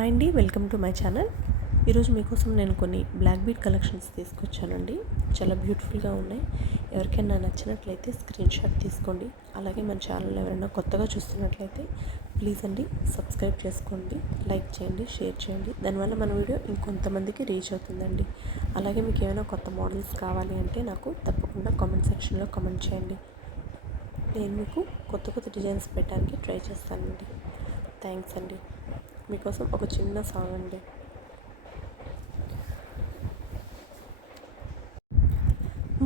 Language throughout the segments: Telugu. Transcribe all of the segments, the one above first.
హాయ్ అండి, వెల్కమ్ టు మై ఛానల్. ఈరోజు మీకోసం నేను కొన్ని బ్లాక్ బీడ్ కలెక్షన్స్ తీసుకొచ్చానండి. చాలా బ్యూటిఫుల్గా ఉన్నాయి. ఎవరికైనా నచ్చినట్లయితే స్క్రీన్ షాట్ తీసుకోండి. అలాగే మన ఛానల్ ఎవరైనా కొత్తగా చూస్తున్నట్లయితే ప్లీజ్ అండి సబ్స్క్రైబ్ చేసుకోండి, లైక్ చేయండి, షేర్ చేయండి. దానివల్ల మన వీడియో ఇంకొంతమందికి రీచ్ అవుతుందండి. అలాగే మీకు ఏమైనా కొత్త మోడల్స్ కావాలి అంటే నాకు తప్పకుండా కామెంట్ సెక్షన్లో కామెంట్ చేయండి. నేను మీకు కొత్త డిజైన్స్ పెట్టడానికి ట్రై చేస్తానండి. థ్యాంక్స్ అండి. మీకోసం ఒక చిన్న సాంగ్ అండి.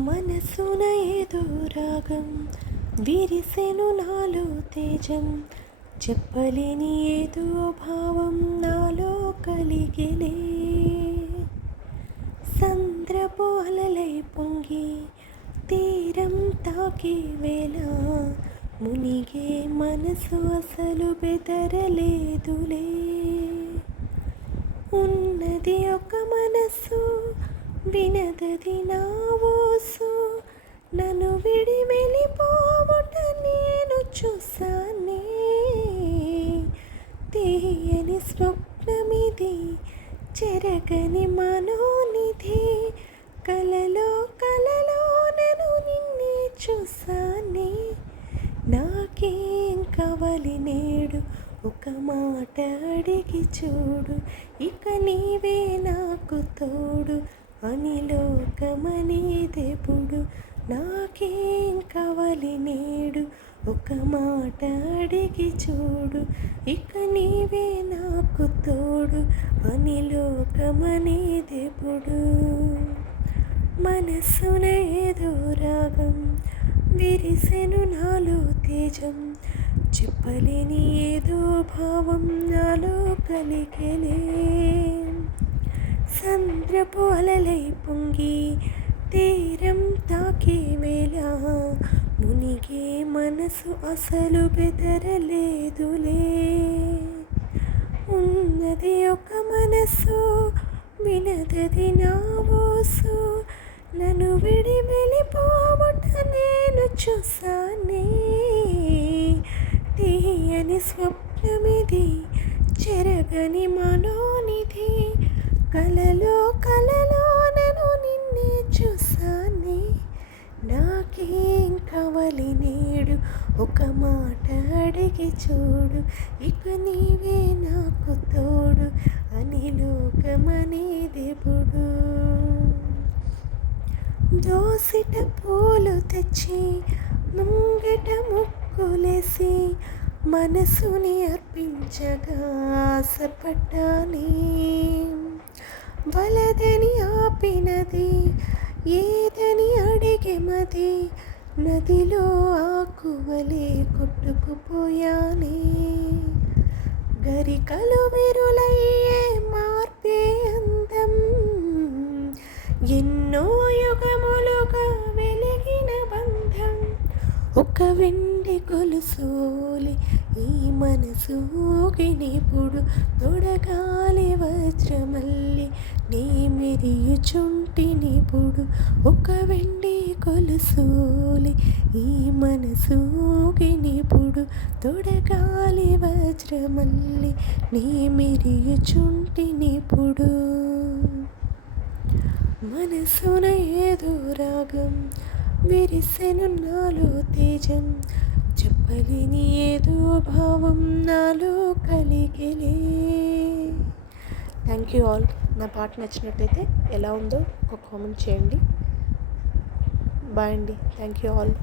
మనసున ఏదో రాగం విరిసెను నాలో తేజం, చెప్పలేని ఏదో భావం నాలో కలిగిలే. సంద్రపు అలలై పొంగి తీరం తాకి వేళ మునిగే మనసు అసలు బెదరలేదులే. ఉన్నది ఒక మనసు, వినదది నా ఊసు, నన్ను విడి వెళ్ళిపోవుట నేను చూసానే. తీయని స్వప్నమిది, చెరగని మనోనిధి, కలలో నేను నిన్నే చూసానే. నాకేం కావాలి నేడు, ఒక మాట అడిగి చూడు, ఇక నీవే నాకు తోడు అని లోకమనేదెప్పుడు. నాకేం కావాలి నేడు, ఒక మాట అడిగి చూడు, ఇక నీవే నాకు తోడు అని లోకమనేదెప్పుడు. మనసున ఏదో రాగం విరిసెను నాలో తేజం, చెప్పలేని ఏదో భావం నాలో కలిగలే. సంద్రపు అలలై పొంగి తీరం తాకే వేళ మునిగే మనసు అసలు బెదరలేదులే. ఉన్నది ఒక మనసు, వినదది నా ఊసు, నన్ను విడి వెళ్ళిపోవుట నేను చూసానే. తీయని స్వప్నమిది, చెరగని మనోనిధి, కలలో నేను నిన్నే చూసానే. నాకేం కావాలి నేడు, ఒక మాట అడిగి చూడు, ఇక నీవే నాకు తోడు అని లోకమనేదెప్పుడు. దోసిట పూలు తెచ్చి ముంగట ముక్కులేసి మనసుని అర్పించగా ఆశపడ్డానే. వలదని ఆపినది ఏదని అడిగెమది, నదిలో ఆకువలే కొట్టుకుపోయానే. గరికలు విరులయ్యే మార్పే అందం, ఎన్నో యుగములుగా వెలిగిన బంధం. ఒక వెండి గొలుసోలి ఈ మనసు ఊగినప్పుడు, తొడగాలి వజ్రమల్లి నీ మెరియుచుంటినిప్పుడు. ఒక వెండి గొలుసోలి ఈ మనసు ఊగినప్పుడు, తొడగాలి వజ్రమల్లి నీ మెరియుచుంటినిప్పుడు. మనసున ఏదో రాగం విరిసెను నాలో తేజం, చెప్పలేని ఏదో భావం నాలో కలిగలే. Thank you all. నా పాట నచ్చినట్లయితే ఎలా ఉందో ఒక కామెంట్ చేయండి. బాయ్ అండి. Thank you all.